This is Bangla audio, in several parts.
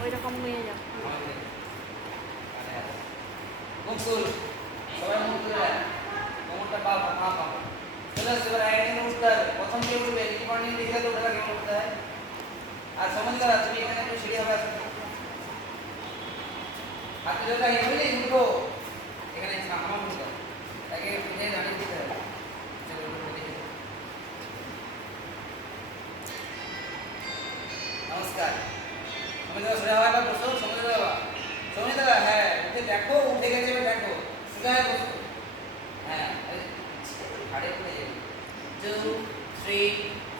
ওই রকম নিয়ে যাও। মুকুল সবাই মুকুল কোমরটা পা পা পা চলে আসছে এবার আইডিং উঠতে হবে প্রথম কে উঠবে কি পয়েন্ট লিখে তো ওটা কেমন উঠতে হয় আর সমাজদার তুমি এখানে একটু সিঁড়ি হবে আসো হাতে জোড়া হেলে উঠো এখানে সামনে উঠো তাকে খুঁজে দাঁড়িয়ে দিতে হবে চলো উঠে নমস্কার সমাজদার সোজা হয় বা বসো সমাজদার বাবা সমাজদার হ্যাঁ উঠে দেখো উঠে গেছে দেখো সোজা হয়ে বসো হ্যাঁ হাড়ে পড়ে যাবে 2 3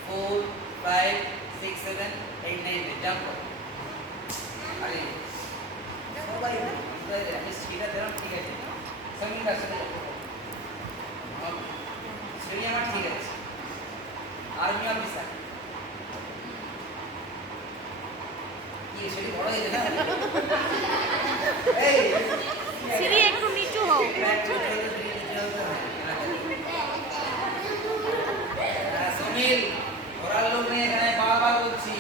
4 5 6 7 8 9 জাম্প করো আরে সবাই আমি সিটা দিলাম ঠিক আছে সঙ্গীত আসলে শ্রেণী আমার ঠিক আছে আর্মি অফিসার কি সেটি বড় হয়েছে না এই সিঁড়ি একটু নিচু হও। সুনীল ওরাল লোক নিয়ে এখানে বারবার বলছি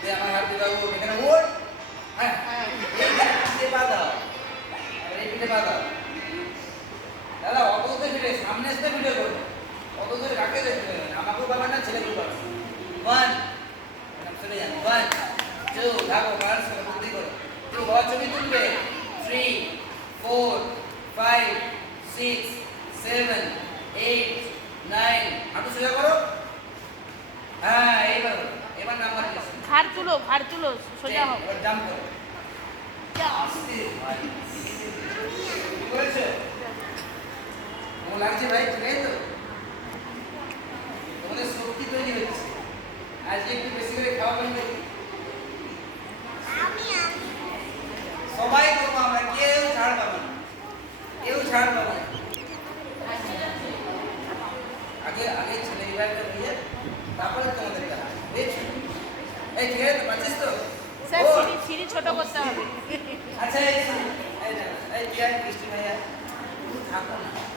যে আমার হাত দিয়ে দাও এখানে ওঠ হ্যাঁ পিঠে পা দাও আর এই পিঠে পা দাও দাদা অত দূরে ফিরে সামনে আসতে ভিডিও করবো অত দূরে কাকে দেখতে হবে আমাকেও পাবেন না ছেলেকেও পাবেন 1 চলে যান 1 2 ভাগো বাস করে বুদ্ধি করো তুমি বড় ছবি তুলবে 3 4 5 6 7 8 9 হাঁটু সোজা করো হ্যাঁ এবার নাম্বার দিস ঘাড় তুলো সোজা হও। এবার জাম্প করো আস্তে ভাই কি করেছো কেমন লাগছে ভাই ঠিক আছে তো তোমাদের শক্তি তৈরি হচ্ছে আজকে একটু বেশি করে খাওয়া করবে সবাই করবো আমরা কেউ ছাড় পাবো না কেউ ছাড় পাবো না আগে ছেলে বিভাগটা নিয়ে তারপরে তোমাদের কাজ বুঝেছো এই ঠিক আছে তো পাচ্ছিস তো স্যার সিঁড়ি ছোট করতে হবে। আচ্ছা এই কি আর কৃষ্টি ভাইয়া থাকো না